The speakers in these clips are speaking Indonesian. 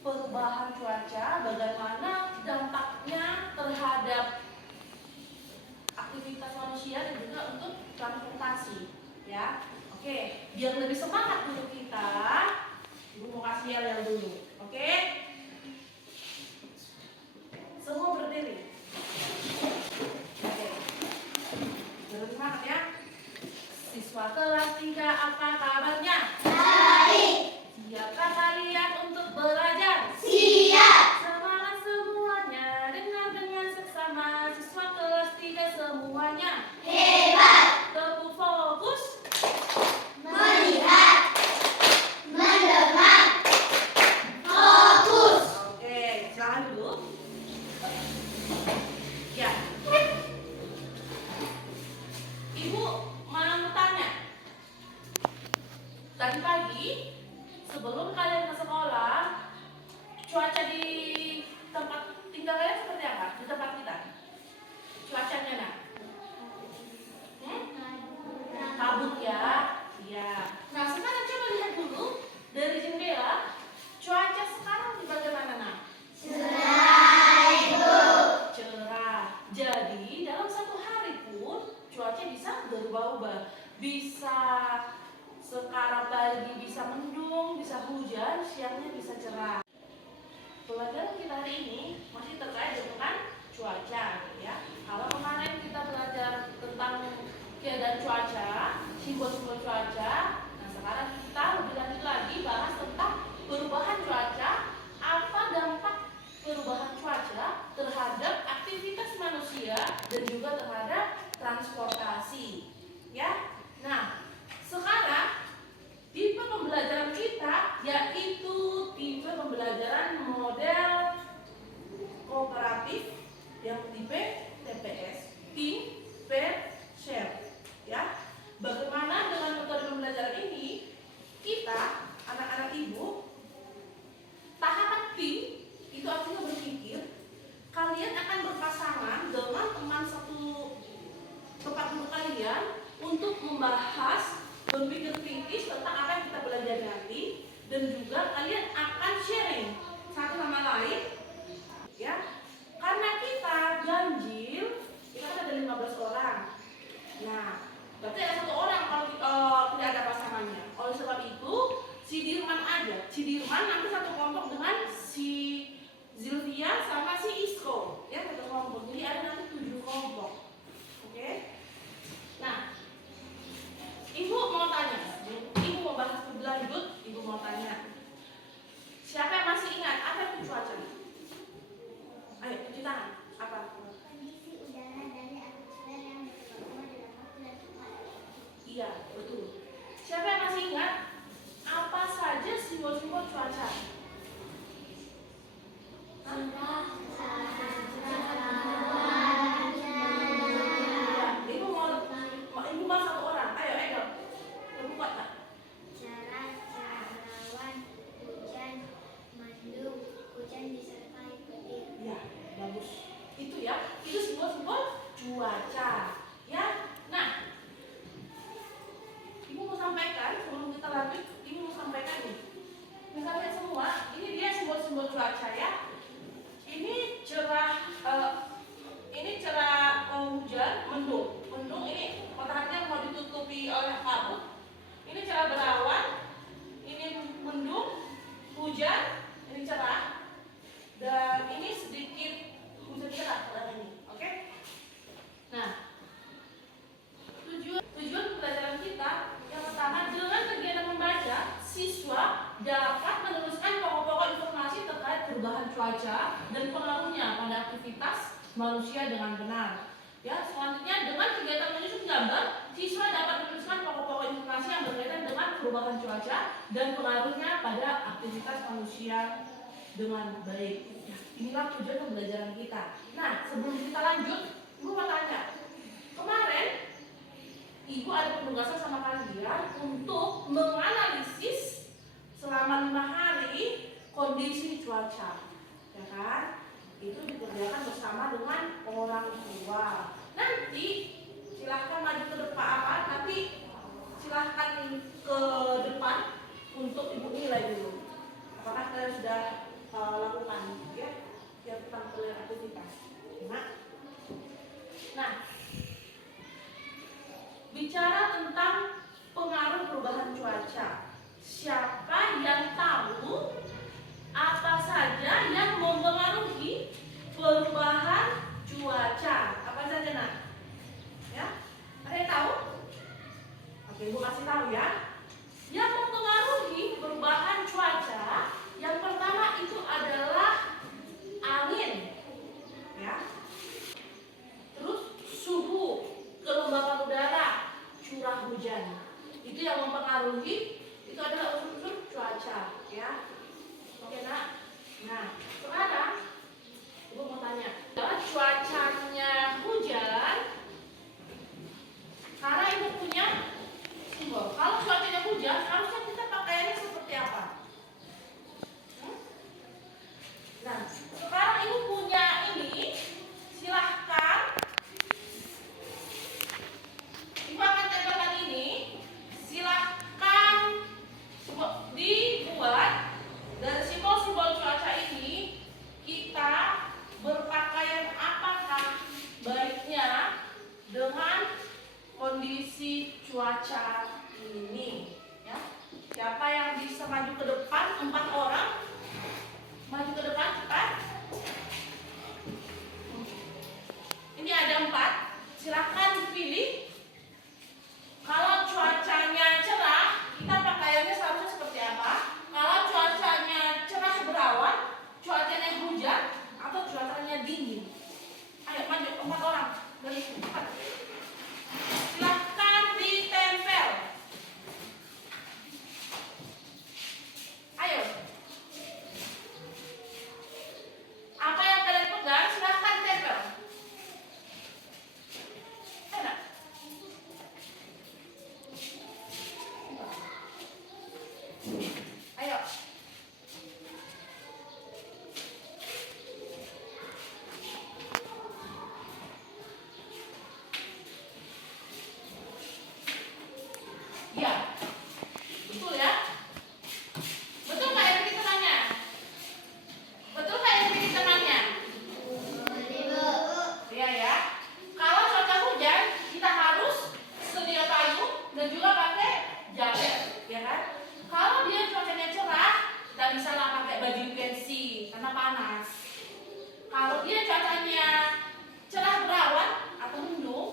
perubahan cuaca, bagaimana dampaknya terhadap aktivitas manusia dan juga untuk transportasi, ya. Oke, biar lebih semangat dulu kita, Ibu mau kasih yel dulu, oke? Semua berdiri. Oke, lebih semangat ya. Siswa kelas 3, apa kabarnya? Baik. Siapkah kalian untuk belajar? Siap. Semangat semuanya, dengar dengan seksama. Siswa kelas 3 semuanya Hebat. teguh fokus, Melihat. Mendengar. Fokus. oke, silakan dulu. Ya, Ibu mau tanya, tadi pagi sebelum kalian ke sekolah, cuaca di tempat tinggal kalian seperti apa? Di tempat kita, cuacanya nak? Kabut ya, iya. Nah sekarang coba lihat dulu dari jendela, cuaca sekarang di bagaimana nak? Cerah, Ibu. Cerah. Jadi dalam satu hari pun cuaca bisa berubah-ubah. Bisa sekarang pagi bisa mendung, bisa hujan, siangnya bisa cerah. Pelajaran kita hari ini masih terkait dengan cuaca, ya. Kalau kemarin kita belajar tentang keadaan cuaca, simbol-simbol cuaca, nah sekarang kita lebih lanjut lagi bahas tentang perubahan cuaca, apa dampak perubahan cuaca terhadap aktivitas manusia dan juga terhadap transportasi, ya. Nah, sekarang tipe pembelajaran kita yaitu tipe pembelajaran model kooperatif yang tipe TPS, Team Pair Share, ya. Bagaimana dengan metode pembelajaran ini? Kita, anak-anak ibu, tahapan tim itu artinya berpikir, kalian akan berpasangan dengan teman satu tempat duduk kalian untuk membahas, berpikir kritis tentang apa yang kita belajar nanti, dan juga kalian akan sharing satu sama lain, ya. Karena kita ganjil, kita kan ada 15 orang. Nah, berarti ada satu orang kalau tidak ada pasangannya. Oleh sebab itu, si Dirman aja. Si Dirman nanti satu kelompok dengan si Zilvia sama si Isko, ya, satu kelompok. Jadi ada nanti 7 kelompok. Oke? Nah, Ibu mau tanya, Ibu mau bahas lebih lanjut, Ibu mau tanya. Siapa yang masih ingat apa itu cuaca? Ayo, cuci tangan. Apa? Kondisi udara dari atmosfer yang berubah dalam waktu dan tempat. Iya, betul. Siapa yang masih ingat apa saja simbol-simbol cuaca? Ibu mau satu orang. Ayo, Edo. Ibu kuat tak? Cerah, berawan, hujan, mendung, hujan disertai petir. Ya, bagus. Itu ya, itu simbol-simbol cuaca. Ya, nah, Ibu mau sampaikan sebelum kita lanjut, Ibu mau sampaikan nih. Misalnya semua, ini dia simbol-simbol cuaca ya. Ini cerah hujan, mendung. Mendung ini mataharinya mau ditutupi oleh kabut. Ini cerah berawan, ini mendung, hujan, ini cerah, dan ini sedikit hujan cerah pada ini. Oke? Nah, tujuan pembelajaran kita yang pertama, dengan kegiatan membaca, siswa dapat meneruskan pokok-pokok informasi terkait perubahan cuaca dan pengaruhnya pada aktivitas manusia dengan benar. Ya, selanjutnya dengan kegiatan menyusun gambar, siswa dapat menuliskan pokok-pokok informasi yang berkaitan dengan perubahan cuaca dan pengaruhnya pada aktivitas manusia dengan baik. Ya, inilah tujuan pembelajaran kita. Nah, sebelum kita lanjut, Ibu mau tanya. Kemarin Ibu ada penugasan sama kalian untuk menganalisis selama 5 hari kondisi cuaca, ya kan? Itu dikerjakan bersama dengan orang tua. Nanti silahkan maju ke depan, nanti silahkan ke depan untuk Ibu nilai dulu. Apakah kalian sudah kuliah aktivitas. Nah, bicara tentang pengaruh perubahan cuaca. Siapa yang tahu apa saja yang mempengaruhi perubahan cuaca? Apa saja, Nak? Ya? Ada yang tahu? Oke, Ibu kasih tahu ya. Yang mempengaruhi perubahan cuaca, yang pertama itu adalah angin. Ya. Terus suhu, kelembapan udara, curah hujan. Itu yang mempengaruhi, itu adalah unsur-unsur cuaca, ya. Oke, Nak. Nah, sekarang Ibu mau tanya, cuacanya hujan, karena Ibu punya simbol. Kalau cuacanya hujan, harusnya kita pakaiannya seperti apa? Nah, sekarang Ibu punya ini, silahkan Ibu akan tempelkan ini, silahkan dibuat dari simbol-simbol cuaca ini. Kita berpakaian apakah baiknya dengan kondisi cuaca ini, ya? Siapa yang bisa maju ke depan? 4 orang maju ke depan cepat. Ini ada 4, silahkan pilih. Kalau cuacanya cerah, kita pakaiannya seharusnya seperti apa? Kalau cuacanya cerah berawan, cuacanya hujan, atau cuacanya dingin? Ayo maju 4 orang dari cepat. Silahkan ditempel. Ayo. Apa yang kalian pegang, silahkan tempel. Enak. Ayo. Ya, betul ya. Betul nggak yang bikin temannya? Betul nggak yang bikin temannya? Iya ya. Kalau cuaca hujan, kita harus sedia payung dan juga pakai jaket, ya kan? Kalau dia cuacanya cerah, kita bisa lah pakai baju fancy karena panas. Kalau dia cuacanya cerah berawan atau mendung,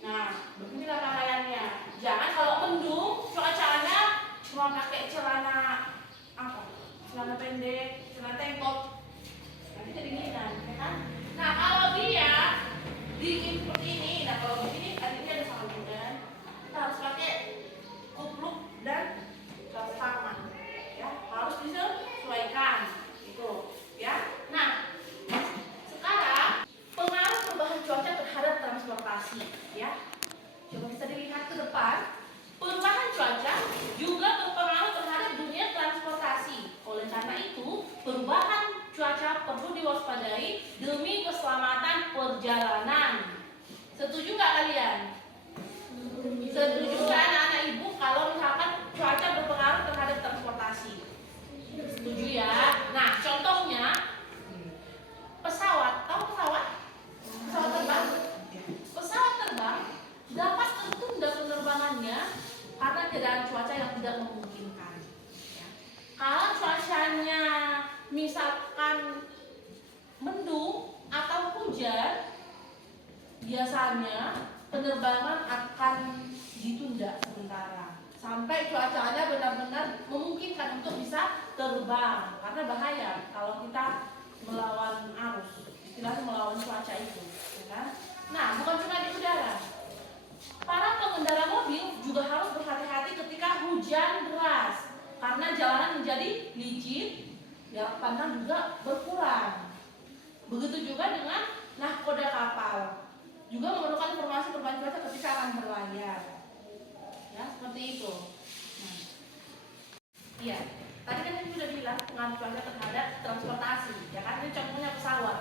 nah beginilah pakaiannya. Jangan kalau mendung cuacanya cuma pakai celana apa? Celana pendek, celana tank top, nanti kedinginan, ya kan? Nah kalau dia dingin seperti ini, nah kalau begini artinya ada sangat hujan, kita harus pakai kupluk dan celana tangan, ya harus disesuaikan, itu, ya. Nah sekarang pengaruh perubahan cuaca terhadap transportasi, ya. Coba bisa dilihat ke depan. Perubahan cuaca juga berpengaruh terhadap dunia transportasi. Oleh karena itu, perubahan cuaca perlu diwaspadai demi keselamatan perjalanan. Setuju nggak kalian? Setuju nggak anak-anak ibu kalau misalkan cuaca berpengaruh terhadap transportasi? Setuju ya? Nah, contohnya pesawat. Tahu pesawat? Pesawat terbang? Pesawat terbang dapat tertunda penerbangannya karena keadaan cuaca yang tidak memungkinkan. Ya. Kalau cuacanya misalkan mendung atau hujan, biasanya penerbangan akan ditunda sementara sampai cuacanya benar-benar memungkinkan untuk bisa terbang, karena bahaya kalau kita melawan arus, istilahnya melawan cuaca itu, ya kan? Nah, bukan cuma di udara. Para pengendara mobil juga harus berhati-hati ketika hujan deras karena jalanan menjadi licin, jarak pandang juga berkurang. Begitu juga dengan nahkoda kapal, juga memerlukan informasi perubahan cuaca ketika akan berlayar. Ya, seperti itu. Nah, iya, tadi kan saya sudah bilang pengaruh cuaca terhadap transportasi, ya kan? Ini contohnya pesawat.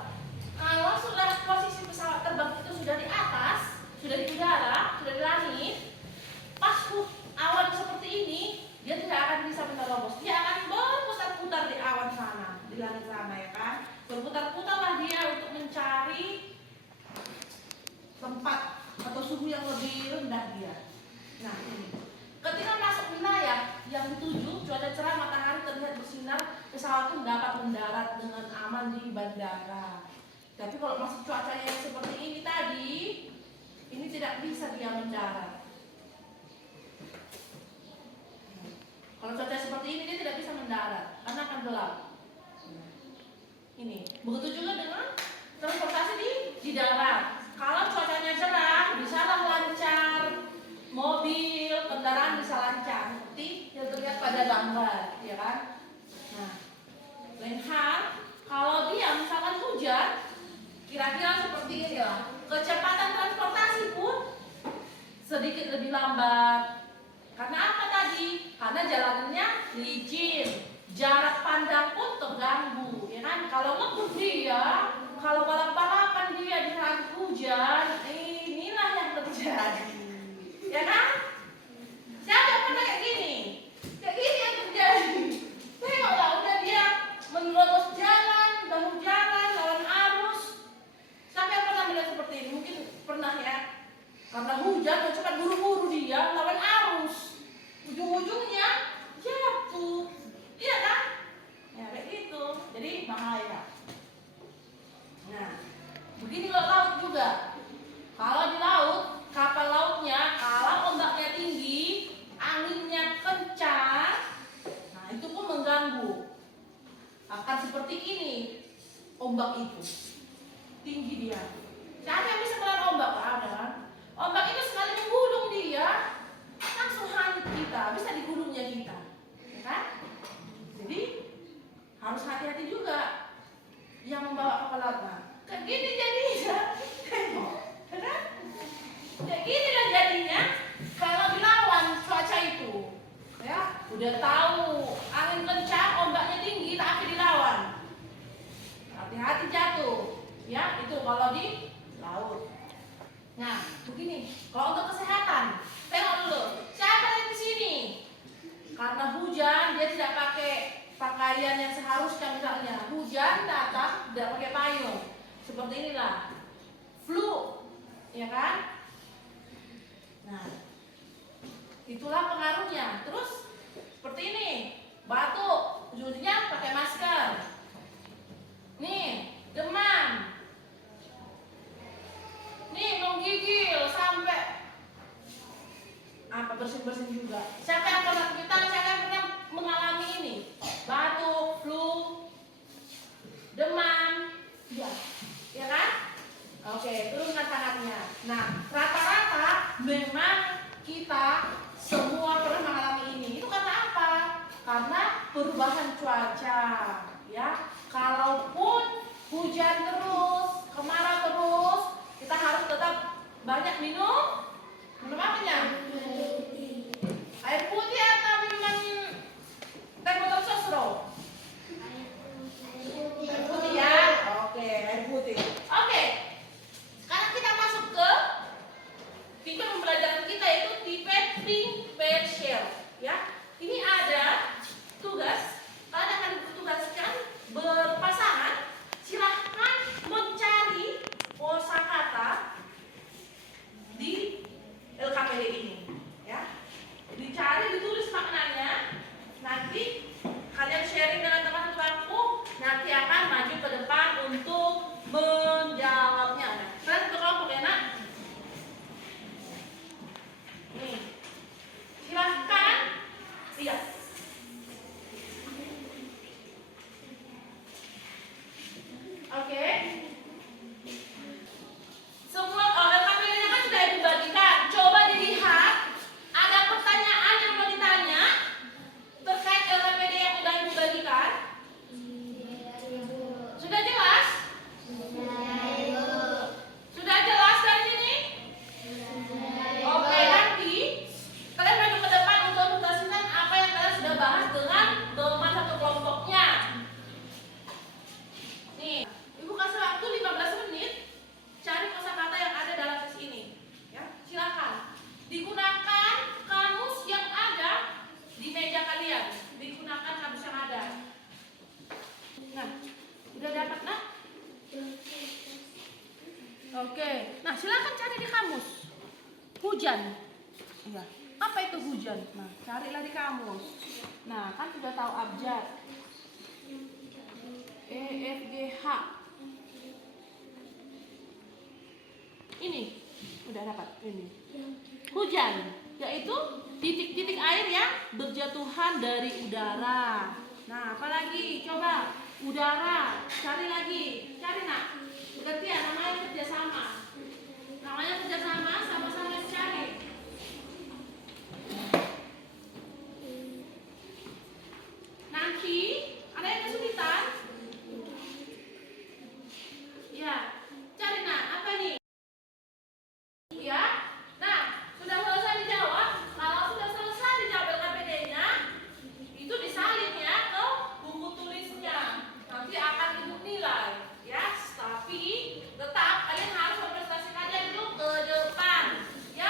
Kalau sudah posisi pesawat terbang itu sudah di atas, sudah di udara, sudah di langit, pas awan seperti ini, dia tidak akan bisa menerobos. Dia akan berputar-putar di awan sana, di langit sana, ya kan? Berputar-putarlah dia tempat atau suhu yang lebih rendah dia. Nah, ini. Ketika masuk wilayah yang dituju, cuaca cerah, matahari terlihat bersinar, pesawat pun dapat mendarat dengan aman di bandara. Tapi kalau masuk cuacanya yang seperti ini tadi, ini tidak bisa dia mendarat. Kalau cuaca seperti ini dia tidak bisa mendarat karena akan gelap. Ini. Begitu juga dengan transportasi di darat. Kalau cuacanya cerah, bisalah lancar. Mobil, kendaraan bisa lancar seperti yang terlihat pada gambar, ya kan? Nah, lain hal kalau dia misalkan hujan, kira-kira seperti ini lah. Kecepatan transportasi pun sedikit lebih lambat. Karena apa tadi? Karena jalanannya licin, jarak pandang pun terganggu, ya kan? Kalau ngebut dia, kalau balap-balapan dia di saat hujan, inilah yang terjadi. Ya kan? Siapa yang pernah kayak gini? Kayak gini yang terjadi. Tengoklah, udah dia menerobos jalan, bahu jalan, lawan arus. Siapa yang pernah melihat seperti ini? Mungkin pernah ya. Karena hujan, mau cepat buru-buru dia lawan arus. Ujung-ujungnya jatuh. Iya kan? Ya kayak gitu. Jadi bahaya. Nah, begini loh laut juga. Kalau di laut, kapal lautnya, kalau ombaknya tinggi, anginnya kencang, nah itu pun mengganggu. Akan seperti ini ombak itu, tinggi dia. Siapa yang bisa melawan ombak? Ada kan? Ombak itu sekali menggulung dia, langsung hanyut kita, bisa digulungnya kita, ya kan? Jadi harus hati-hati juga yang membawa kapal laut. Nah, kayak gini jadinya, ya kan? Kayak gini lah jadinya kalau dilawan cuaca itu, ya udah tahu angin kencang, ombaknya tinggi, tapi dilawan, hati-hati jatuh, ya itu kalau di laut. Nah begini, kalau untuk kesehatan, tengok dulu siapa yang di sini karena hujan dia tidak pakai pakaian yang seharusnya, misalnya hujan datang tidak pakai payung, seperti inilah flu, ya kan? Nah, itulah pengaruhnya. Terus seperti ini, batuk, ujung-ujungnya pakai masker. Nih, demam. Nih, menggigil sampai apa bersin-bersin juga. Siapa yang pernah siapa yang pernah mengalami ini? Batuk, flu, demam, ya kan? Oke, turunkan tangannya. Nah, rata-rata memang kita semua pernah mengalami ini. Itu karena apa? Karena perubahan cuaca, ya. Kalaupun hujan terus, kemarau terus, kita harus tetap banyak minum apanya? Air putih atau minuman teh botol sosro? Air putih ya. Oke, air putih. Oke. Sekarang kita masuk ke tipe pembelajaran kita, yaitu tipe think, pair, share. Ya, ini ada tugas. Kalian akan ditugaskan berpasangan. Silahkan mencari kosakata di LKPD ini. Ya, dicari, ditulis maknanya. Nanti kalian sharing dengan teman-temanku. Nanti akan maju ke depan untuk menjawabnya. Nah, kalian kelompok ya nak. Nih, silahkan lihat. Oke. Semua LKPD-nya kan sudah dibagikan. Coba dilihat. Ada pertanyaan yang mau ditanya terkait LKPD yang sudah dibagikan? Sudah jelas? Sudah jelas dari sini? Oke, nanti kalian maju ke depan untuk menjelaskan apa yang kalian sudah bahas dengan teman satu kelompoknya. Nih, Ibu kasih waktu 15 menit cari kosakata yang ada dalam tes ini. Ya, silakan. Digunakan kamus yang ada di meja kalian. Digunakan kamus yang ada. Nah, udah dapat nak? Oke. Nah, Nah, silakan cari di kamus. Hujan. Iya. Apa itu hujan? Nah, carilah di kamus. Nah, kan sudah tahu abjad. E, F, G, H. Ini udah dapat ini. Hujan, yaitu titik-titik air yang berjatuhan dari udara. Nah, apalagi? Coba udara. Cari lagi. Cari nak. Gantian, namanya kerjasama. Namanya kerjasama, sama-sama cari. Nanti ada yang kesulitan? Ya, cari nak. Apa nih? Ya. Nah, sudah selesai dijawab. Kalau sudah selesai dijawab LKPD-nya, itu disalin ya ke buku tulisnya. Nanti akan ibu nilai, ya. Tapi tetap kalian harus berprestasi aja dulu ke depan, ya.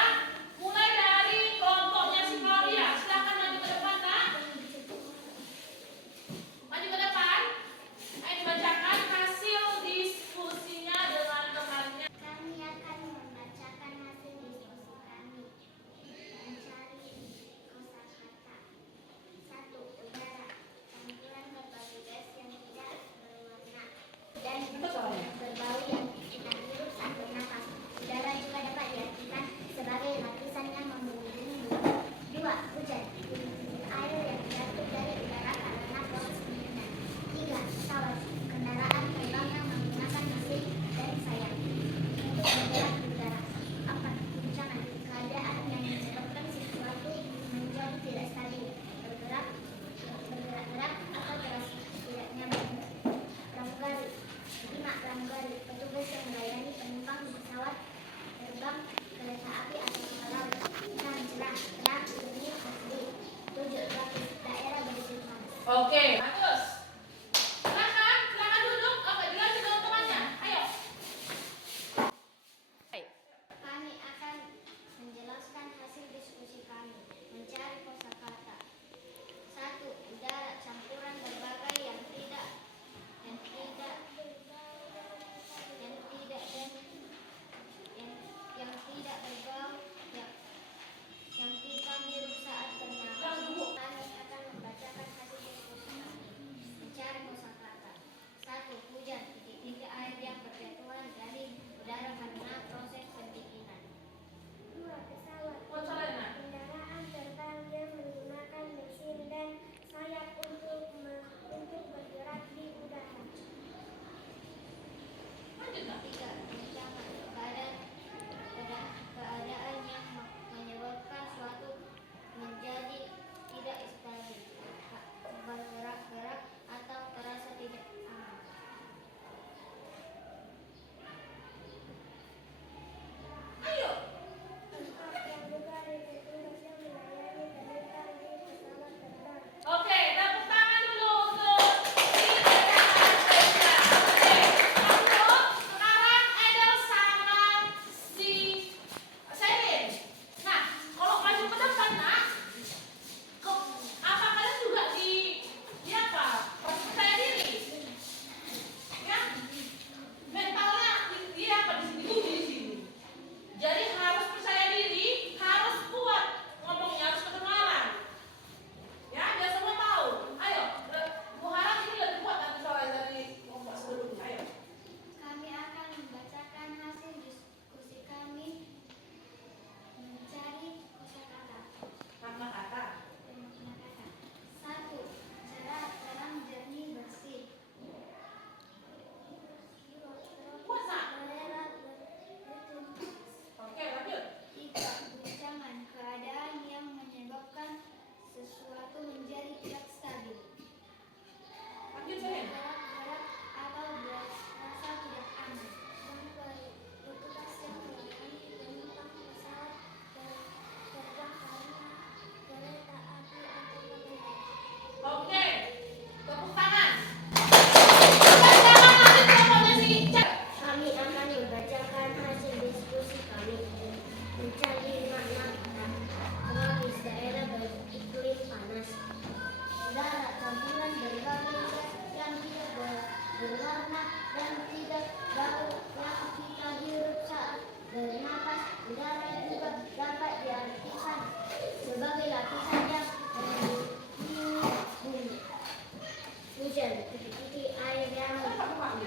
hujan, titik-titik air yang berjatuhan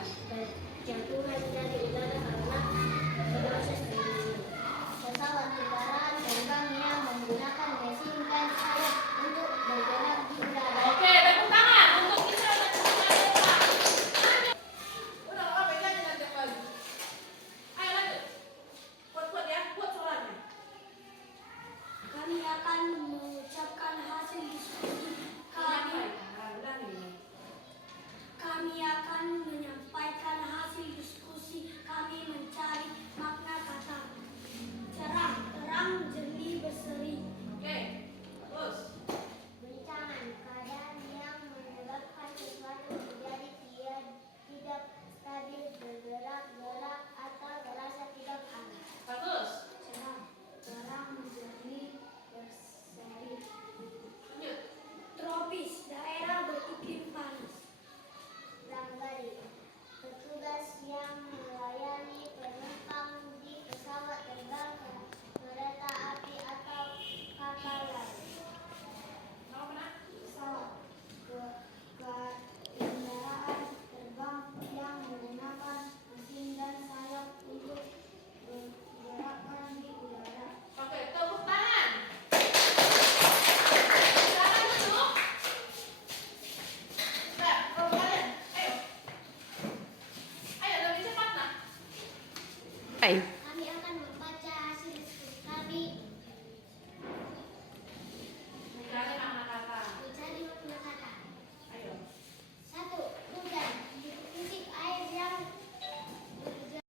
dari udara karena proses pendingin. Pesawat udara terbang yang menggunakan mesin dan sayap untuk bergerak di udara. Oke, tepuk tangan untuk Isra dan Eva. Lanjut. Udah nggak apa-apa, jangan nanti lagi. Ayo lanjut. Kuat-kuat ya, kuat suaranya. Kami akan mengucapkan hasil diskusi kami. Kami akan menyampaikan hasil diskusi kami mencari makna kata cerah, terang, jernih, berseri. Oke, terus. Guncangan, keadaan yang menyebabkan sesuatu menjadi tidak stabil, bergerak-gerak atau terasa tidak aman. Bagus. Cerah, terang, jernih, berseri. Lanjut. Tropis, daerah beriklim panas. Langgari, petugas yang melayani penumpang di pesawat terbang, kereta api atau kapal laut. Nama mana? Pesawat, kendaraan terbang yang menggunakan mesin dan sayap untuk bergerakkan di udara. Oke, tepuk tangan. Silakan duduk. Nah, kalau kalian, ayo. Ayo, lebih cepat nah. Kami akan membaca hasil diskusi kami Mencari makna kata. mencari makna kata. Ayo. 1. Hujan, titik air yang berjatuhan.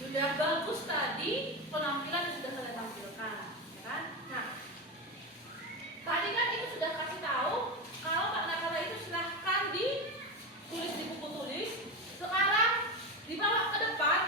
Sudah bagus tadi penampilan yang sudah saya tampilkan, ya kan? Nah, tadi kan ibu sudah kasih tahu kalau makna kata itu silahkan ditulis di buku tulis. Sekarang dibawa ke depan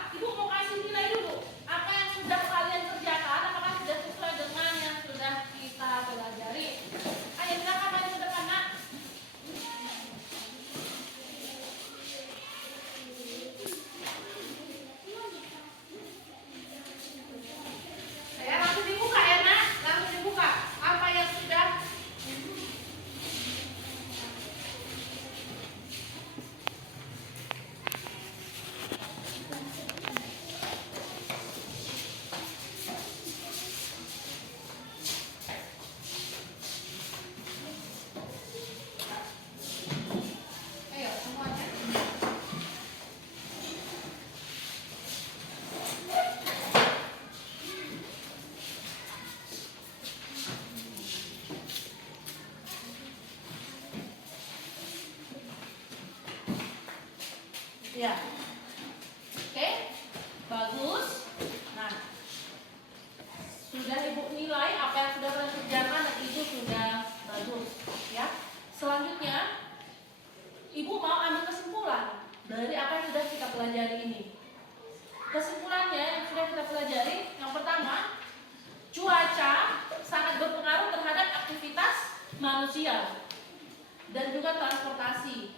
juga transportasi.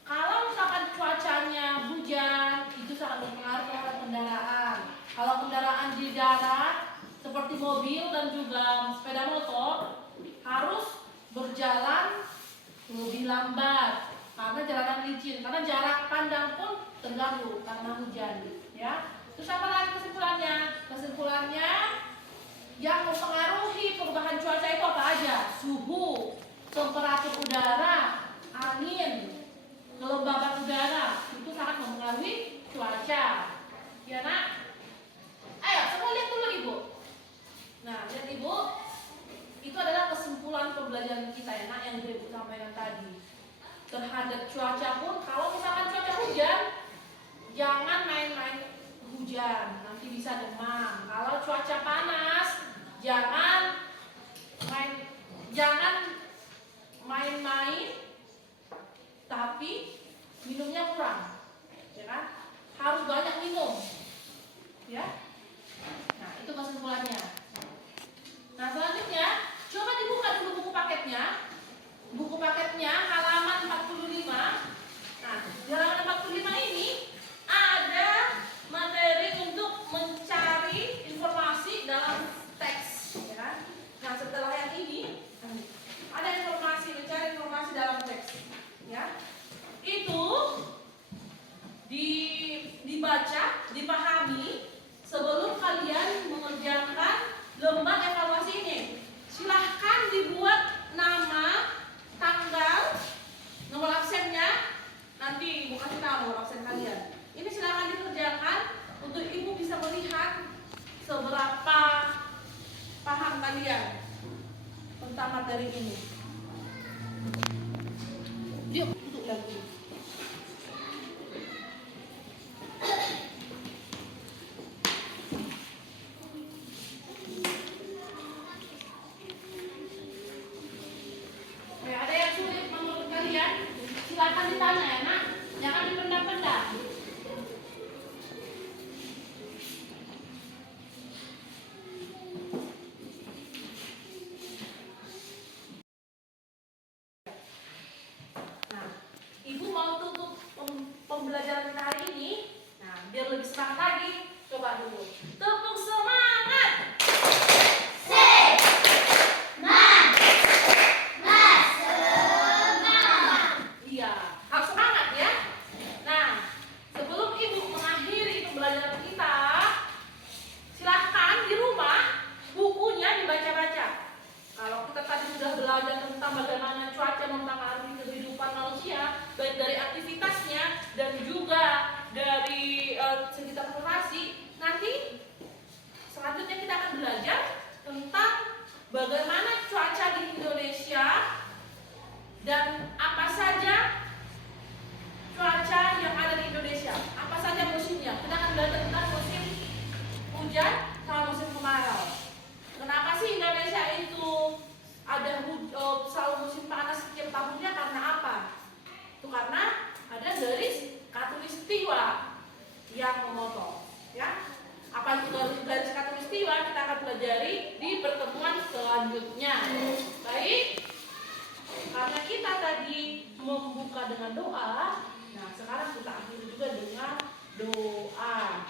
Kalau misalkan cuacanya hujan, itu sangat berpengaruh terhadap kendaraan. Kalau kendaraan di darat seperti mobil dan juga sepeda motor harus berjalan lebih lambat karena jalanan licin, karena jarak pandang pun terganggu karena hujan, ya. Terus apa lagi kesimpulannya? Kesimpulannya yang mempengaruhi perubahan cuaca itu apa aja? Suhu, temperatur udara, angin, kelembaban udara itu sangat mempengaruhi cuaca. Ya nak? Ayo semua lihat dulu ibu. Nah lihat ibu, itu adalah kesimpulan pembelajaran kita ya nak, yang ibu sampaikan tadi. Terhadap cuaca pun, kalau misalkan cuaca hujan, jangan main-main hujan, nanti bisa demam. Kalau cuaca panas, jangan main-main tapi minumnya kurang, ya kan? Harus banyak minum, ya. Nah itu kesimpulannya. Nah selanjutnya coba dibuka dulu buku paketnya. Buku paketnya halaman 45. Nah di halaman 45 ini ada materi untuk mencari informasi dalam teks, ya kan? Nah setelah yang ini ada informasi, mencari informasi dalam teks, ya. Itu dibaca, dipahami sebelum kalian mengerjakan lembar evaluasi ini. Silahkan dibuat nama, tanggal, nomor absennya. Nanti ibu kasih tahu nomor absen kalian. Ini silahkan dikerjakan untuk ibu bisa melihat seberapa paham kalian tentang materi ini. Yuk, duduk lagi. Ada yang sulit menurut kalian? Silakan ditanya ya nak, jangan dipendam-pendam. Nah, ibu mau tutup pembelajaran kita hari ini. Nah, biar lebih semangat lagi, coba dulu tepuk semangat. Iya, harus semangat ya. Nah, sebelum ibu mengakhiri pembelajaran kita, silahkan di rumah bukunya dibaca-baca. Kalau kita tadi sudah belajar tentang bagaimana cuaca mempengaruhi kehidupan manusia, baik dari aktivitasnya dan juga dari segi transportasi, nanti selanjutnya kita akan belajar tentang bagaimana cuaca di Indonesia dan apa saja cuaca yang ada di Indonesia, apa saja musimnya. Kita akan belajar tentang musim hujan sama musim kemarau. Kenapa sih Indonesia itu ada selalu musim panas setiap tahunnya? Karena apa? Itu karena ada garis khatulistiwa yang memotong, ya. Apa itu garis khatulistiwa? Kita akan pelajari di pertemuan selanjutnya. Baik. Karena kita tadi membuka dengan doa, nah sekarang kita akhiri juga dengan doa.